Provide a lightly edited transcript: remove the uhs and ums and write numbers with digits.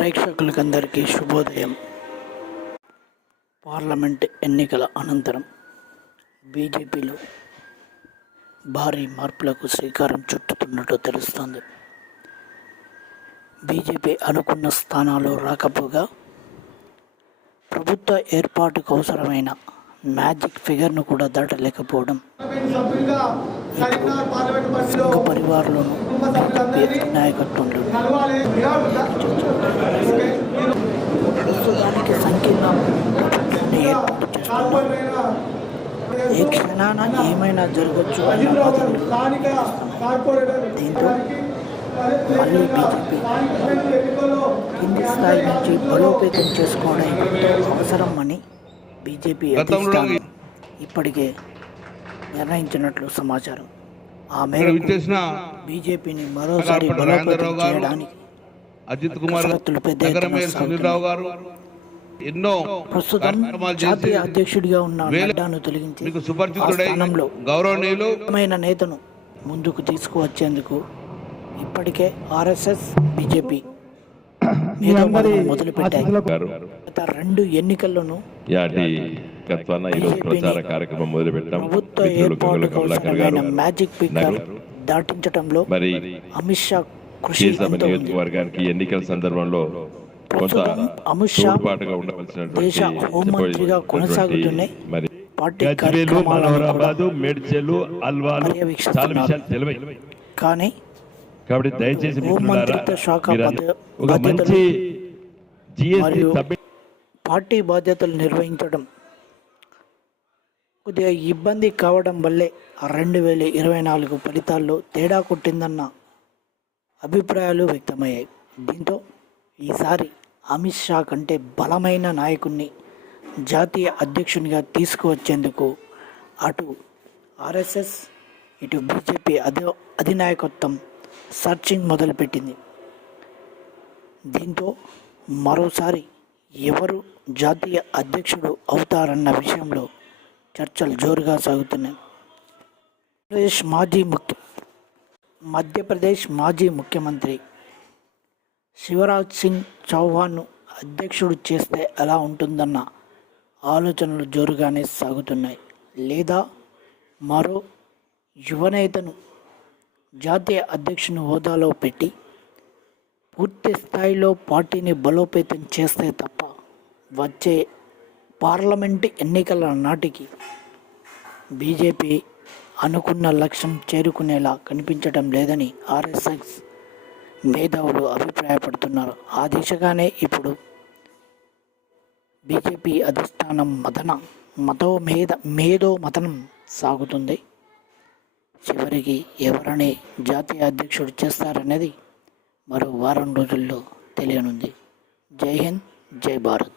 ప్రేక్షకులకందరికీ శుభోదయం. పార్లమెంట్ ఎన్నికల అనంతరం బీజేపీలో భారీ మార్పులకు శ్రీకారం చుట్టుతున్నట్టు తెలుస్తోంది. బీజేపీ అనుకున్న స్థానాలు రాకపోగా ప్రభుత్వ ఏర్పాటుకు అవసరమైన మ్యాజిక్ ఫిగర్ను కూడా దాటలేకపోవడం సంఘ పరివారంలోనూ బీజేపీ నాయకత్వంలో ప్రస్తుతానికి సంకీర్ణాన్ని ఏర్పాటు చేస్తున్నారు. ఏ క్షణాన ఏమైనా జరగచ్చు అన్న వాదనలు. దీంతో మళ్ళీ బీజేపీ కింది స్థాయి నుంచి బలోపేతం చేసుకోవడం అవసరం అని బీజేపీ అధిష్టానం ఇప్పటికే నిర్ణయించినట్లు సమాచారం. ఆ మేరకు బీజేపీని మరోసారి బలోపేతం చేయడానికి కసరత్తులు పెద్ద ఎత్తున సాగుతున్నాయి. ప్రస్తుతం జాతీయ అధ్యక్షుడిగా ఉన్న నడ్డాను తొలగించి ఆ స్థానంలో గౌరవనీయులమైన నేతను ముందుకు తీసుకువచ్చేందుకు ఇప్పటికే ఆర్ఎస్ఎస్ బీజేపీ మొదలుపెట్టాయి. గత 2 ఎన్నికల్లోనూ ప్రభుత్వ ఏర్పాటుకు అవసరమైన మ్యాజిక్ ఫిగర్ దాటించడంలో అమిత్ షా కృషి ఎంతో ఉంది. ఎన్నికల సందర్భంలో అమిత్ షా దేశ హోంమంత్రిగా కొనసాగుతున్నాయి. పార్టీ కార్యక్రమాలను పర్యవేక్షిస్తున్నారు. కానీ హోంమంత్రిత్వ శాఖ బాధ్యతలు మరియు పార్టీ బాధ్యతలు నిర్వహించడం కొద్దిగా ఇబ్బంది కావడం వల్లే 2024 ఫలితాల్లో తేడా కొట్టిందన్న అభిప్రాయాలు వ్యక్తమయ్యాయి. దీంతో ఈసారి అమిత్ షా కంటే బలమైన నాయకుడిని జాతీయ అధ్యక్షునిగా తీసుకువచ్చేందుకు అటు ఆర్ఎస్ఎస్ ఇటు బీజేపీ అధినాయకత్వం సర్చింగ్ మొదలుపెట్టింది. దీంతో మరోసారి ఎవరు జాతీయ అధ్యక్షుడు అవుతారన్న విషయంలో చర్చలు జోరుగా సాగుతున్నాయి. మధ్యప్రదేశ్ మాజీ ముఖ్యమంత్రి శివరాజ్ సింగ్ చౌహాన్ను అధ్యక్షుడు చేస్తే ఎలా ఉంటుందన్న ఆలోచనలు జోరుగానే సాగుతున్నాయి. లేదా మరో యువనేతను జాతీయ అధ్యక్షుని హోదాలో పెట్టి పూర్తి స్థాయిలో పార్టీని బలోపేతం చేస్తే తప్ప వచ్చే పార్లమెంటు ఎన్నికల నాటికి బీజేపీ అనుకున్న లక్ష్యం చేరుకునేలా కనిపించడం లేదని ఆర్ఎస్ఎస్ మేధావులు అభిప్రాయపడుతున్నారు. ఆ దిశగానే ఇప్పుడు బీజేపీ అధిష్టానం మేధో మథనం సాగుతుంది. చివరికి ఎవరిని జాతీయ అధ్యక్షుడు చేస్తారనేది మరో వారం రోజుల్లో తెలియనుంది. జై హింద్, జై భారత్.